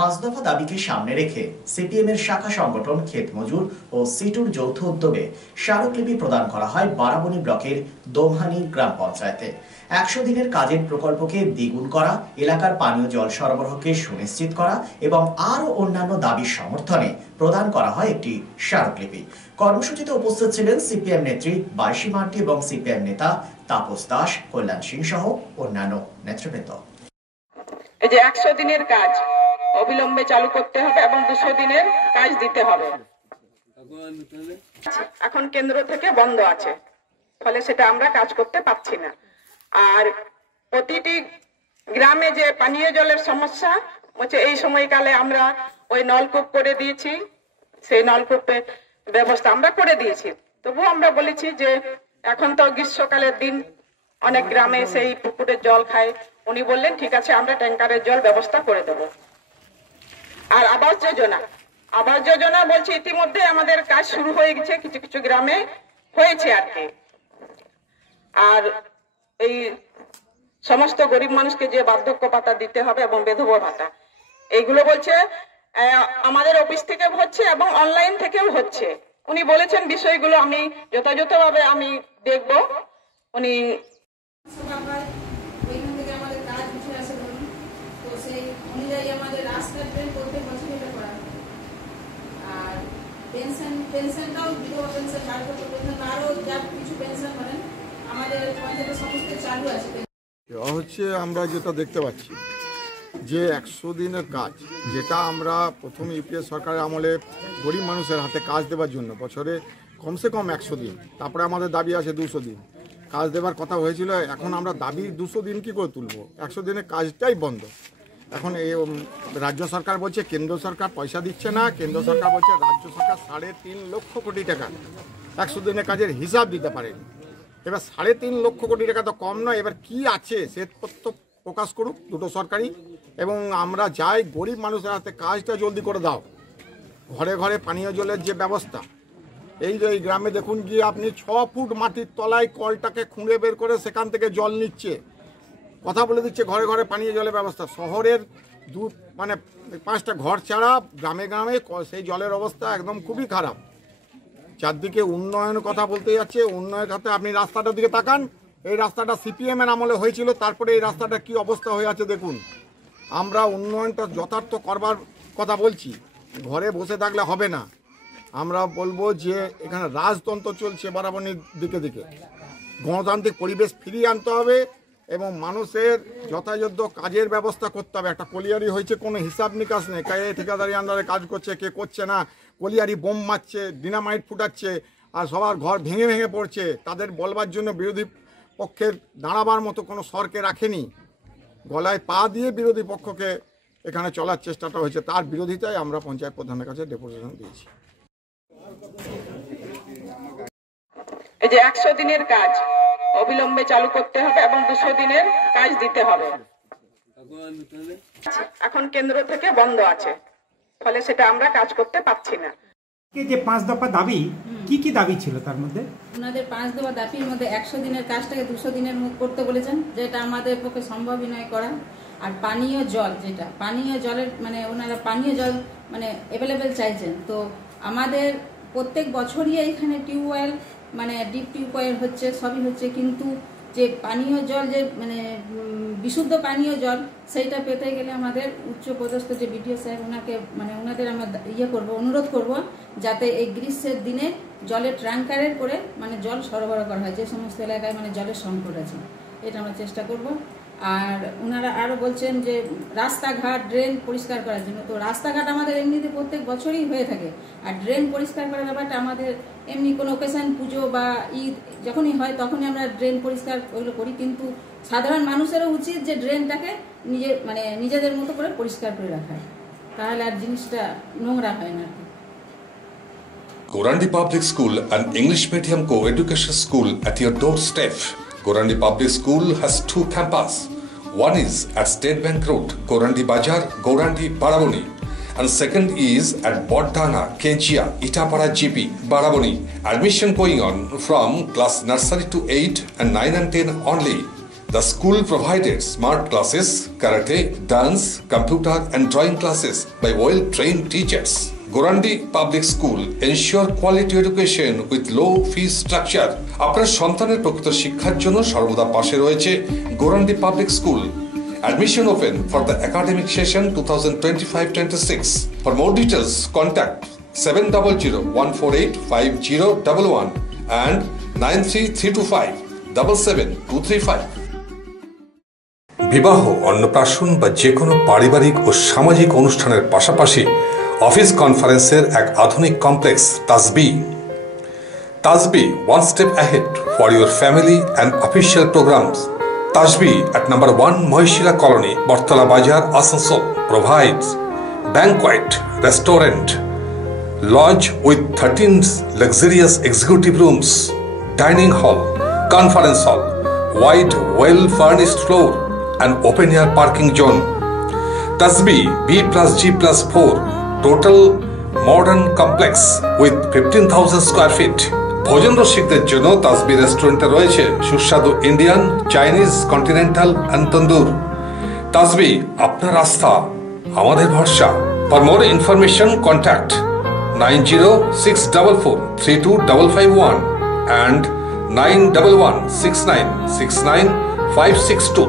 পাঁচ দফা দাবিকে সামনে রেখে সিপিএমের শাখা সংগঠন ক্ষেত মজুর ও সিটুর যৌথ উদ্যোগে স্মারকলিপি প্রদান করা হয় বারাবণী ব্লকের দোমহানি গ্রাম পঞ্চায়েতে। 100 দিনের কাজের প্রকল্পকে দ্বিগুণ করা, এলাকার পানীয় জল সরবরাহকে সুনিশ্চিত করা এবং আরও অন্যান্য দাবির সমর্থনে প্রদান করা হয় একটি স্মারকলিপি। কর্মসূচিতে উপস্থিত ছিলেন সিপিএম নেত্রী বাইশী মান্টি এবং সিপিএম নেতা তাপস দাস, কল্যাণ সিং সহ অন্যান্য নেতৃবৃন্দ। এই যে 100 দিনের কাজ অবিলম্বে চালু করতে হবে এবং 200 দিনের কাজ দিতে হবে। এখন কেন্দ্র থেকে বন্ধ আছে, ফলে সেটা আমরা কাজ করতে পারছি না। আর প্রতিটি গ্রামে যে পানীয় জলের সমস্যা হচ্ছে, এই সময়কালে আমরা ওই নলকূপ করে দিয়েছি, সেই নলকূপের ব্যবস্থা আমরা করে দিয়েছি। তবুও আমরা বলেছি যে এখন তো গ্রীষ্মকালের দিন, অনেক গ্রামে সেই পুকুরের জল খায়। উনি বললেন ঠিক আছে, আমরা ট্যাঙ্কারের জল ব্যবস্থা করে দেবো। আর আবাস যোজনা বলছি ইতিমধ্যে আমাদের কাজ শুরু হয়ে গেছে, কিছু কিছু গ্রামে হয়েছে আর কি। আর এই সমস্ত গরিব মানুষকে যে বার্ধক্য ভাতা দিতে হবে এবং বিধবা ভাতা, এইগুলো বলছে আমাদের অফিস থেকে হচ্ছে এবং অনলাইন থেকেও হচ্ছে। উনি বলেছেন বিষয়গুলো আমি যথাযথভাবে আমি দেখব। উনি পেনশনটাও বিধবা পেনশন, আরো যা কিছু পেনশন করেন আমাদের পঞ্চায়েতের সমস্ত চালু আছে। হচ্ছে আমরা যেটা দেখতে পাচ্ছি যে 100 দিনের কাজ, যেটা আমরা প্রথম ইউপিএ সরকারের আমলে গরিব মানুষের হাতে কাজ দেওয়ার জন্য বছরে কমসে কম 100 দিন, তারপরে আমাদের দাবি আছে 200 দিন কাজ দেওয়ার কথা হয়েছিল। এখন আমরা দাবি 200 দিন কী করে তুলব? 100 দিনের কাজটাই বন্ধ। এখন এই রাজ্য সরকার বলছে কেন্দ্র সরকার পয়সা দিচ্ছে না, কেন্দ্র সরকার বলছে রাজ্য সরকার 3.5 লক্ষ কোটি টাকা 100 দিনের কাজের হিসাব দিতে পারেনি। এবার 3.5 লক্ষ কোটি টাকা তো কম নয়, এবার কি আছে সে তথ্য প্রকাশ করুক দুটো সরকারই। এবং আমরা যাই গরিব মানুষের হাতে কাজটা জলদি করে দাও। ঘরে ঘরে পানীয় জলের যে ব্যবস্থা, এই যে এই গ্রামে দেখুন গিয়ে আপনি 6 ফুট মাটির তলায় কলটাকে খুঁড়ে বের করে সেখান থেকে জল নিচ্ছে, কথা বলে দিচ্ছে ঘরে ঘরে পানীয় জলের ব্যবস্থা। শহরের 5টা ঘর ছাড়া গ্রামে গ্রামে সেই জলের অবস্থা একদম খুবই খারাপ। চারদিকে উন্নয়নের কথা বলতে যাচ্ছে, উন্নয়নের খাতে আপনি রাস্তাটার দিকে তাকান, এই রাস্তাটা সিপিএমের আমলে হয়েছিল, তারপরে এই রাস্তাটা কি অবস্থা হয়ে আছে দেখুন। আমরা উন্নয়নটা যথার্থ করবার কথা বলছি, ঘরে বসে থাকলে হবে না। আমরা বলবো যে এখানে রাজতন্ত্র চলছে বারাবণীর দিকে দিকে, গণতান্ত্রিক পরিবেশ ফিরিয়ে আনতে হবে এবং মানুষের যথাযথ কাজের ব্যবস্থা করতে হবে। একটা কলিয়ারি হয়েছে, কোনো হিসাব নিকাশ নেই, কে ঠিকাদারি আন্ডারে কাজ করছে কে করছে না, কলিয়ারি বোম মারছে, ডিনামাইট ফুটাচ্ছে আর সবার ঘর ভেঙে ভেঙে পড়ছে। তাদের বলবার জন্য বিরোধী পক্ষের দাঁড়াবার মতো কোনো সরকে রাখেনি, গলায় পা দিয়ে বিরোধী পক্ষকে এখানে চলার চেষ্টাটা হয়েছে। তার বিরোধিতায় আমরা পঞ্চায়েত প্রধানের কাছে ডেপুটেশন দিয়েছি। এই যে 100 দিনের কাজ অবিলম্বে চালু করতে হবে এবং 200 দিনের কাজ দিতে হবে। এখন কেন্দ্র থেকে বন্ধ আছে, ফলে সেটা আমরা কাজ করতে পারছি না। যে 5 দফা দাবি, কি কি দাবি ছিল তার মধ্যে? ওনাদের 5 দফা দাবির মধ্যে 100 দিনের কাজটাকে 200 দিনের মধ্যে করতে বলেছেন, যেটা আমাদের পক্ষে সম্ভবই নয় করা। আর পানীয় জল, যেটা পানীয় জলের ওনারা পানীয় জল অ্যাভেলেবেল চাইছেন। তো আমাদের প্রত্যেক বছরই এখানে টিউবওয়েল ডিপ টিউবওয়েল হচ্ছে, সবই হচ্ছে, কিন্তু যে পানীয় জল, যে বিশুদ্ধ পানীয় জল, সেইটা পেতে গেলে আমাদের উচ্চপদস্থ যে বিডিও সাহেব, ওনাকে ওনাদের আমরা অনুরোধ করব যাতে এই গ্রীষ্মের দিনে জলের ট্যাঙ্কারের করে জল সরবরাহ করা হয়, যে সমস্ত এলাকায় জলের সংকট আছে, এটা আমরা চেষ্টা করব। আর ওনারা আরও বলছেন যে রাস্তাঘাট ড্রেন পরিষ্কার করার জন্য। তো রাস্তাঘাট আমাদের এমনিতে প্রত্যেক বছরই হয়ে থাকে, আর ড্রেন পরিষ্কার করার ব্যাপারটা আমাদের এমনি কোনো ওকেশন, পুজো বা ঈদ যখনই হয় তখনই আমরা ড্রেন পরিষ্কার ওইগুলো করি, কিন্তু সাধারণ মানুষেরও উচিত যে ড্রেনটাকে নিজেদের মতো করে পরিষ্কার করে রাখা, তাহলে আর জিনিসটা নোংরা হয় না। Gorandi Public School, an English medium co-education school at your doorstep. Gorandi Public School has 2 campuses. One is at State Bank Road, Gorandi Bajar, Gorandi, Baraboni. And second is at Bodhana, Kenchia, Itapara GP, Baraboni. Admission going on from class nursery to 8 and 9 and 10 only. The school provided smart classes, karate, dance, computer and drawing classes by well-trained teachers. Gorandi Public School ensure quality education with low fee structure. আপনার সন্তানের প্রকৃত শিক্ষার জন্য সর্বদা পাশে রয়েছে Gorandi public school. Admission open for the academic session 2025-26. For more details, contact 7001485011 and 93325-77235. বিবাহ, অন্নপ্রাশন বা যে কোনো পারিবারিক ও সামাজিক অনুষ্ঠানের পাশাপাশি অফিস কনফারেন্সের এক আধুনিক কমপ্লেক্স তাজবি। তাজবি, one step ahead for your family and official programs. Tajbi at number 1 Mohishila Colony, Bortala Bajar, Asansol provides banquet, restaurant, lodge with 13 luxurious executive rooms, dining hall, conference hall, wide, well-furnished floor, and open-air parking zone. Tajbi B+G+4 total modern complex with 15,000 square feet. ভোজন রসিকদের জন্য তাজবি রেস্টুরেন্টে রয়েছে সুস্বাদু Indian, Chinese, continental and তন্দুর। তাজবি, আপনার আস্থা আমাদের ভরসা। For more information contact 9064432551 and 9116969562.